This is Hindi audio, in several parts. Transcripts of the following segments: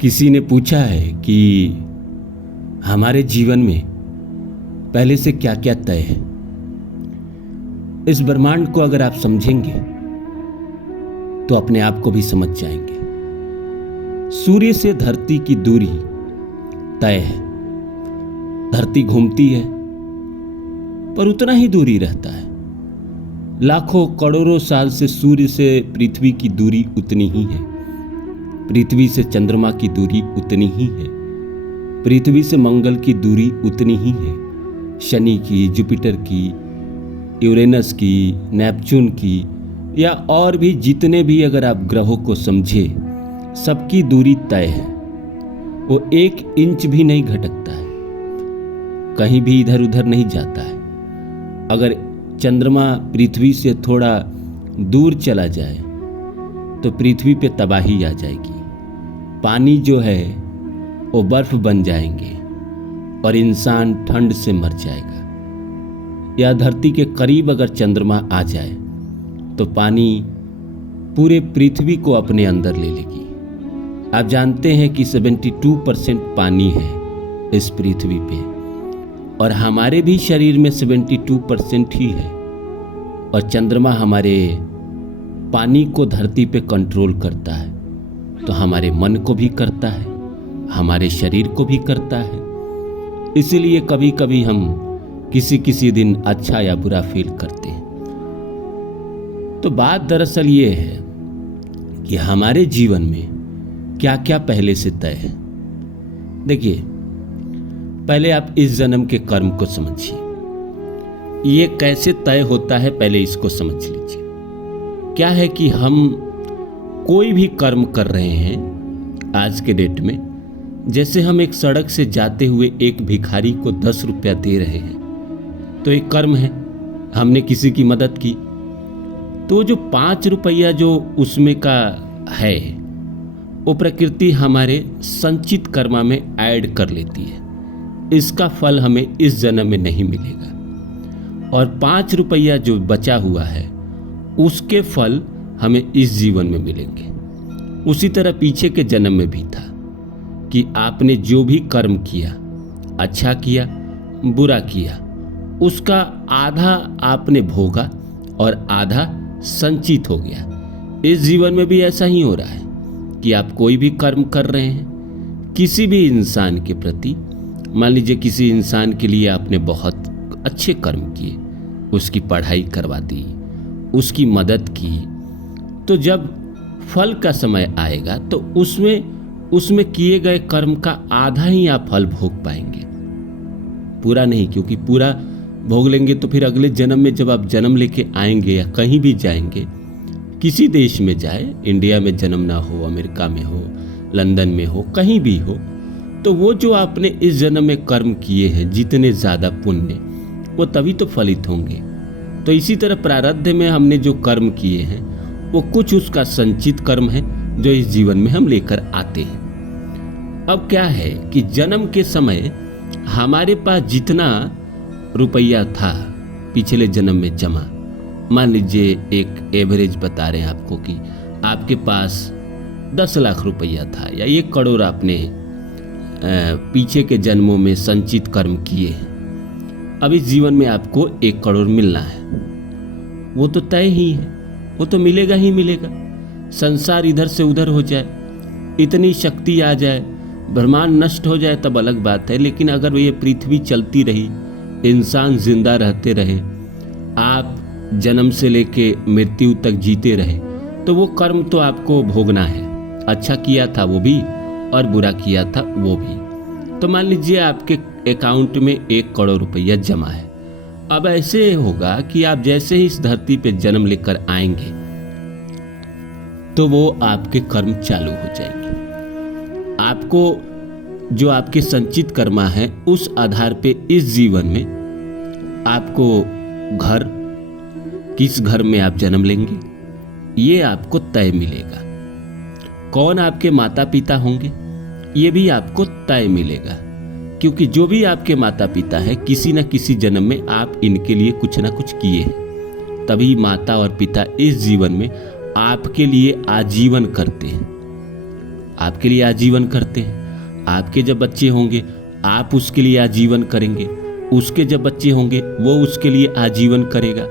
किसी ने पूछा है कि हमारे जीवन में पहले से क्या क्या तय है। इस ब्रह्मांड को अगर आप समझेंगे तो अपने आप को भी समझ जाएंगे। सूर्य से धरती की दूरी तय है। धरती घूमती है पर उतना ही दूरी रहता है। लाखों करोड़ों साल से सूर्य से पृथ्वी की दूरी उतनी ही है। पृथ्वी से चंद्रमा की दूरी उतनी ही है। पृथ्वी से मंगल की दूरी उतनी ही है। शनि की, जुपिटर की, यूरेनस की, नेपच्यून की या और भी जितने भी अगर आप ग्रहों को समझे, सबकी दूरी तय है। वो 1 इंच भी नहीं घटकता है, कहीं भी इधर उधर नहीं जाता है। अगर चंद्रमा पृथ्वी से थोड़ा दूर चला जाए तो पृथ्वी पे तबाही आ जाएगी। पानी जो है वो बर्फ बन जाएंगे और इंसान ठंड से मर जाएगा। या धरती के करीब अगर चंद्रमा आ जाए तो पानी पूरे पृथ्वी को अपने अंदर ले लेगी। आप जानते हैं कि 72% पानी है इस पृथ्वी पे और हमारे भी शरीर में 72% ही है। और चंद्रमा हमारे पानी को धरती पे कंट्रोल करता है तो हमारे मन को भी करता है, हमारे शरीर को भी करता है। इसीलिए कभी कभी हम किसी दिन अच्छा या बुरा फील करते हैं। तो बात दरअसल ये है कि हमारे जीवन में क्या क्या पहले से तय है। देखिए, पहले आप इस जन्म के कर्म को समझिए। ये कैसे तय होता है, पहले इसको समझ लीजिए। क्या है कि हम कोई भी कर्म कर रहे हैं आज के डेट में। जैसे हम एक सड़क से जाते हुए एक भिखारी को 10 रुपया दे रहे हैं तो एक कर्म है, हमने किसी की मदद की। तो जो 5 रुपया जो उसमें का है वो प्रकृति हमारे संचित कर्मा में ऐड कर लेती है। इसका फल हमें इस जन्म में नहीं मिलेगा और 5 रुपया जो बचा हुआ है उसके फल हमें इस जीवन में मिलेंगे। उसी तरह पीछे के जन्म में भी था कि आपने जो भी कर्म किया, अच्छा किया, बुरा किया, उसका आधा आपने भोगा और आधा संचित हो गया। इस जीवन में भी ऐसा ही हो रहा है कि आप कोई भी कर्म कर रहे हैं किसी भी इंसान के प्रति। मान लीजिए किसी इंसान के लिए आपने बहुत अच्छे कर्म किए, उसकी पढ़ाई करवा दी, उसकी मदद की, तो जब फल का समय आएगा तो उसमें किए गए कर्म का आधा ही आप फल भोग पाएंगे, पूरा नहीं। क्योंकि पूरा भोग लेंगे तो फिर अगले जन्म में जब आप जन्म लेके आएंगे या कहीं भी जाएंगे, किसी देश में जाए, इंडिया में जन्म ना हो, अमेरिका में हो, लंदन में हो, कहीं भी हो, तो वो जो आपने इस जन्म में कर्म किए हैं, जितने ज़्यादा पुण्य, वो तभी तो फलित होंगे। तो इसी तरह प्रारब्ध में हमने जो कर्म किए हैं वो कुछ उसका संचित कर्म है जो इस जीवन में हम लेकर आते हैं। अब क्या है कि जन्म के समय हमारे पास जितना रुपया था पिछले जन्म में जमा, मान लीजिए एक एवरेज बता रहे हैं आपको कि आपके पास 10 लाख रुपया था या 1 करोड़ आपने पीछे के जन्मों में संचित कर्म किए हैं। अब इस जीवन में आपको 1 करोड़ मिलना है, वो तो तय ही है, वो तो मिलेगा ही मिलेगा। संसार इधर से उधर हो जाए, इतनी शक्ति आ जाए, ब्रह्मांड नष्ट हो जाए तब अलग बात है। लेकिन अगर ये पृथ्वी चलती रही, इंसान जिंदा रहते रहे, आप जन्म से लेके मृत्यु तक जीते रहे, तो वो कर्म तो आपको भोगना है। अच्छा किया था वो भी और बुरा किया था वो भी। तो मान लीजिए आपके अकाउंट में 1 करोड़ रुपया जमा है। अब ऐसे होगा कि आप जैसे ही इस धरती पे जन्म लेकर आएंगे तो वो आपके कर्म चालू हो जाएंगे। आपको जो आपके संचित कर्मा है उस आधार पे इस जीवन में आपको घर, किस घर में आप जन्म लेंगे, ये आपको तय मिलेगा। कौन आपके माता पिता होंगे, ये भी आपको तय मिलेगा। क्योंकि जो भी आपके माता पिता है, किसी न किसी जन्म में आप इनके लिए कुछ ना कुछ किए हैं, तभी माता और पिता इस जीवन में आपके लिए आजीवन करते हैं। आपके लिए आजीवन करते हैं। आपके जब बच्चे होंगे आप उसके लिए आजीवन करेंगे, उसके जब बच्चे होंगे वो उसके लिए आजीवन करेगा।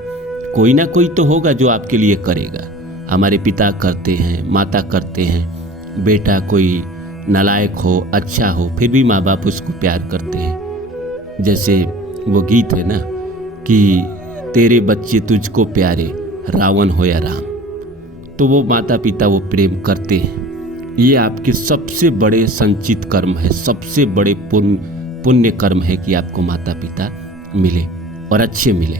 कोई ना कोई तो होगा जो आपके लिए करेगा। हमारे पिता करते हैं, माता करते हैं, बेटा कोई नालायक हो अच्छा हो फिर भी माँ बाप उसको प्यार करते हैं। जैसे वो गीत है ना कि तेरे बच्चे तुझको प्यारे रावण हो या राम, तो वो माता पिता वो प्रेम करते हैं। ये आपके सबसे बड़े संचित कर्म है, सबसे बड़े पुण्य कर्म है कि आपको माता पिता मिले और अच्छे मिले।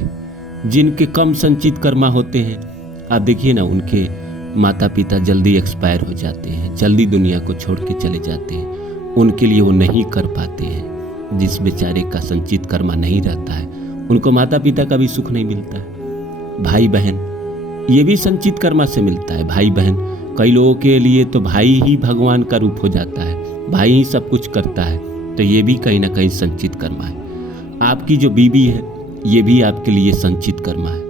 जिनके कम संचित कर्मा होते हैं आप देखिए ना, उनके माता पिता जल्दी एक्सपायर हो जाते हैं, जल्दी दुनिया को छोड़ के चले जाते हैं। उनके लिए वो नहीं कर पाते हैं। जिस बेचारे का संचित कर्मा नहीं रहता है उनको माता पिता का भी सुख नहीं मिलता है। भाई बहन ये भी संचित कर्मा से मिलता है। भाई बहन कई लोगों के लिए तो भाई ही भगवान का रूप हो जाता है, भाई ही सब कुछ करता है, तो ये भी कहीं ना कहीं संचित कर्मा है। आपकी जो बीवी है ये भी आपके लिए संचित कर्मा है,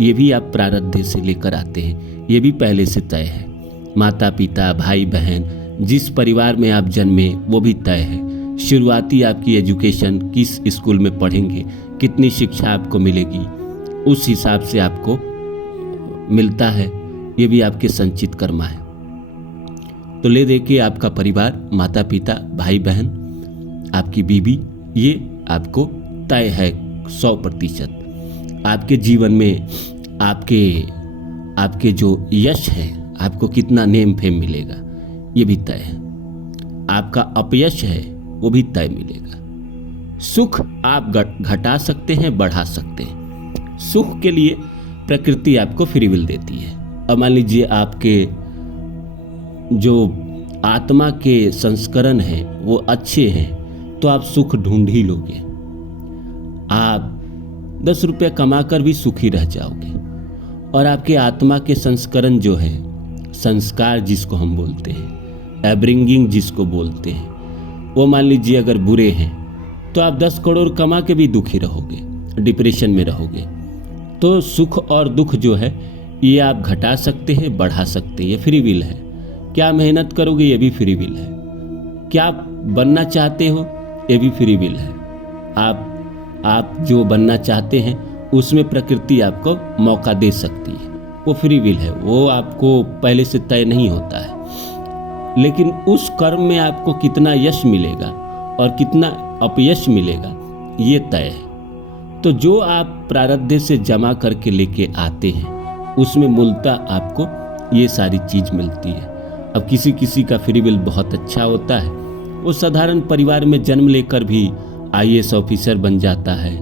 ये भी आप प्रारब्ध से लेकर आते हैं, ये भी पहले से तय है। माता पिता भाई बहन जिस परिवार में आप जन्मे वो भी तय है। शुरुआती आपकी एजुकेशन किस स्कूल में पढ़ेंगे, कितनी शिक्षा आपको मिलेगी, उस हिसाब से आपको मिलता है, ये भी आपके संचित कर्मा है। तो ले देखिए आपका परिवार, माता पिता भाई बहन आपकी बीवी, ये आपको तय है 100%। आपके जीवन में आपके जो यश है, आपको कितना नेम फेम मिलेगा ये भी तय है। आपका अपयश है वो भी तय मिलेगा। सुख आप घटा सकते हैं, बढ़ा सकते हैं। सुख के लिए प्रकृति आपको फ्री विल देती है। अब मान लीजिए आपके जो आत्मा के संस्करण हैं वो अच्छे हैं तो आप सुख ढूंढ ही लोगे। आप 10 रुपये कमाकर भी सुखी रह जाओगे। और आपके आत्मा के संस्करण जो है, संस्कार जिसको हम बोलते हैं, एब्रिंगिंग जिसको बोलते हैं, वो मान लीजिए अगर बुरे हैं तो आप 10 करोड़ कमा के भी दुखी रहोगे, डिप्रेशन में रहोगे। तो सुख और दुख जो है ये आप घटा सकते हैं, बढ़ा सकते हैं, ये फ्री विल है। क्या मेहनत करोगे ये भी फ्री विल है। क्या बनना चाहते हो ये भी फ्री विल है। आप जो बनना चाहते हैं उसमें प्रकृति आपको मौका दे सकती है, वो फ्री विल है, वो आपको पहले से तय नहीं होता है। लेकिन उस कर्म में आपको कितना यश मिलेगा और कितना अपयश मिलेगा ये तय है। तो जो आप प्रारब्ध से जमा करके लेके आते हैं उसमें मूलतः आपको ये सारी चीज मिलती है। अब किसी किसी का फ्री विल बहुत अच्छा होता है, वो साधारण परिवार में जन्म लेकर भी IAS ऑफिसर बन जाता है,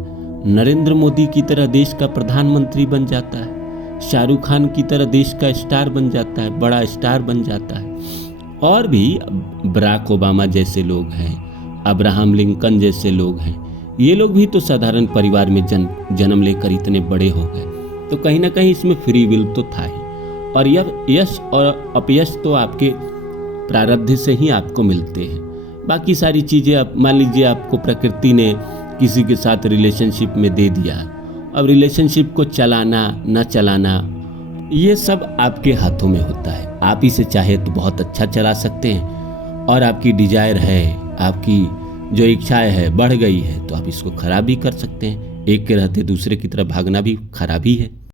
नरेंद्र मोदी की तरह देश का प्रधानमंत्री बन जाता है, शाहरुख खान की तरह देश का स्टार बन जाता है, बड़ा स्टार बन जाता है। और भी बराक ओबामा जैसे लोग हैं, अब्राहम लिंकन जैसे लोग हैं, ये लोग भी तो साधारण परिवार में जन्म लेकर इतने बड़े हो गए। तो कहीं ना कहीं इसमें फ्री विल तो था ही। और यश और अपयश तो आपके प्रारब्ध से ही आपको मिलते हैं। बाकी सारी चीज़ें आप मान लीजिए आपको प्रकृति ने किसी के साथ रिलेशनशिप में दे दिया, अब रिलेशनशिप को चलाना ना चलाना ये सब आपके हाथों में होता है। आप इसे चाहे तो बहुत अच्छा चला सकते हैं, और आपकी डिजायर है, आपकी जो इच्छाएं है बढ़ गई है तो आप इसको खराब भी कर सकते हैं। एक के रहते दूसरे की तरफ भागना भी खराबी है।